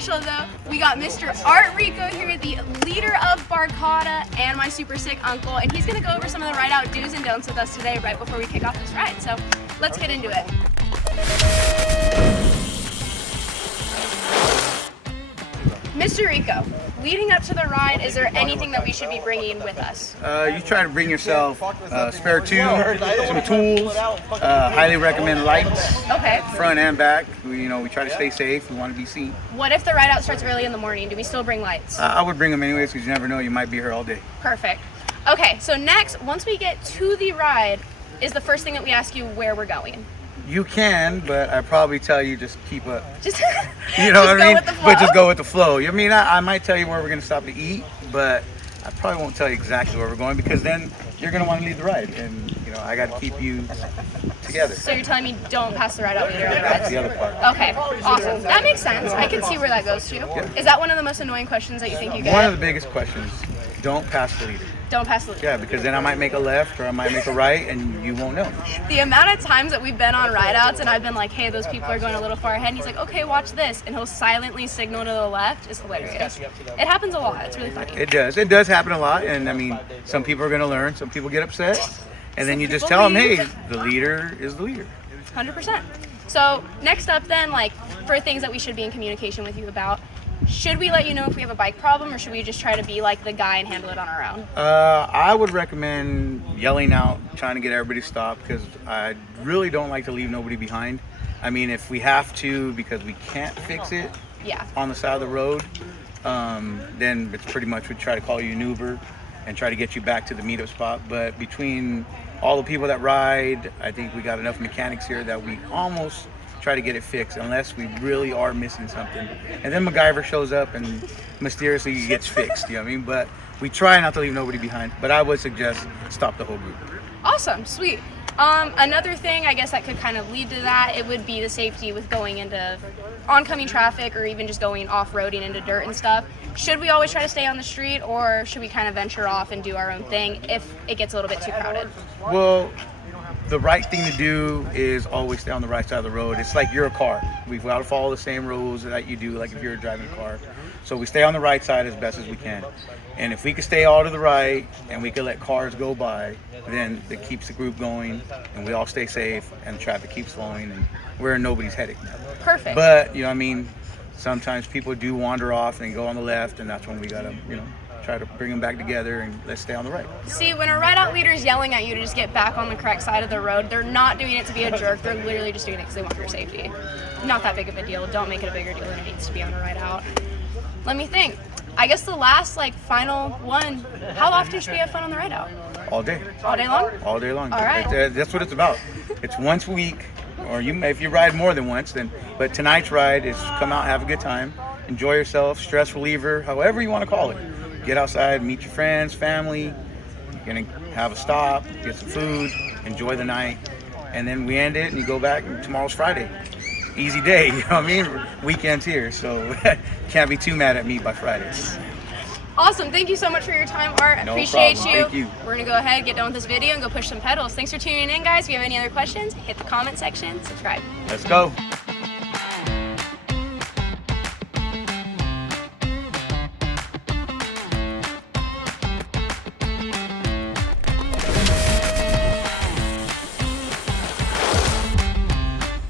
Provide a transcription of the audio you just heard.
special though. We got Mr. Art Rico here, the leader of Barcata and my super sick uncle, and he's gonna go over some of the ride out do's and don'ts with us today right before we kick off this ride. So let's get into it. Mr. Rico, leading up to the ride, is there anything that we should be bringing with us? You try to bring yourself a spare tube, some tools, highly recommend lights, Okay. front and back. We try to stay safe. We want to be seen. What if the ride out starts early in the morning? Do we still bring lights? I would bring them anyways because you never know, you might be here all day. Perfect. Okay, so next, once we get to the ride, is the first thing that we ask you where we're going. You can, but I probably tell you just keep up. Just, You know what I mean? Go with the flow. But just go with the flow. I mean, I might tell you where we're going to stop to eat, but I probably won't tell you exactly where we're going because then you're going to want to lead the ride, and I got to keep you together. So you're telling me don't pass the ride out leader on the That's rides? the other part. Okay, awesome. That makes sense. I can see where that goes to. Yeah. Is that one of the most annoying questions that you think you get? One of the biggest questions, don't pass the leader. Don't pass the leader. Yeah, because then I might make a left or I might make a right and you won't know. The amount of times that we've been on ride outs and I've been like, hey, those people are going a little far ahead, and he's like, okay, watch this, and he'll silently signal to the left is hilarious. It happens a lot. It's really funny. It does. It does happen a lot, and I mean, some people are going to learn, some people get upset, and then you just people tell them, leave. hey, the leader is the leader. 100%. So next up then, like, for things that we should be in communication with you about, should we let you know if we have a bike problem, or should we just try to be like the guy and handle it on our own? I would recommend yelling out, trying to get everybody to stop, because I really don't like to leave nobody behind. I mean, if we have to, because we can't fix it Yeah. on the side of the road, then it's pretty much we try to call you an Uber and try to get you back to the meetup spot. But between all the people that ride, I think we got enough mechanics here that we almost try to get it fixed unless we really are missing something. And then MacGyver shows up and mysteriously gets fixed, you know what I mean? But we try not to leave nobody behind. But I would suggest stop the whole group. Awesome, sweet. Another thing, I guess, that could kind of lead to that, it would be the safety with going into oncoming traffic or even just going off-roading into dirt and stuff. Should we always try to stay on the street, or should we kind of venture off and do our own thing if it gets a little bit too crowded? Well, the right thing to do is always stay on the right side of the road. It's like you're a car. We've got to follow the same rules that you do, like if you're driving a car. So we stay on the right side as best as we can. And if we could stay all to the right and we could let cars go by, then it keeps the group going and we all stay safe and traffic keeps flowing and we're in nobody's headache. Perfect. But, I mean, sometimes people do wander off and go on the left, and that's when we got to, try to bring them back together and let's stay on the right. See, when a ride out leader is yelling at you to just get back on the correct side of the road, they're not doing it to be a jerk. They're literally just doing it because they want your safety. Not that big of a deal. Don't make it a bigger deal than it needs to be on a ride out. Let me think. I guess the last, final one, how often should we have fun on the ride out? All day. All day long? All day long. All right. That's what it's about. It's once a week, or if you ride more than once, then. But tonight's ride is come out, have a good time, enjoy yourself, stress reliever, however you want to call it. Get outside, meet your friends, family. You're gonna have a stop, get some food, enjoy the night, and then we end it, and you go back. And tomorrow's Friday. Easy day, you know what I mean? Weekend's here, so can't be too mad at me by Friday. Awesome. Thank you so much for your time, Art. No Appreciate problem. you. Thank you. We're going to go ahead, get done with this video, and go push some pedals. Thanks for tuning in, guys. If you have any other questions, hit the comment section, subscribe. Let's go.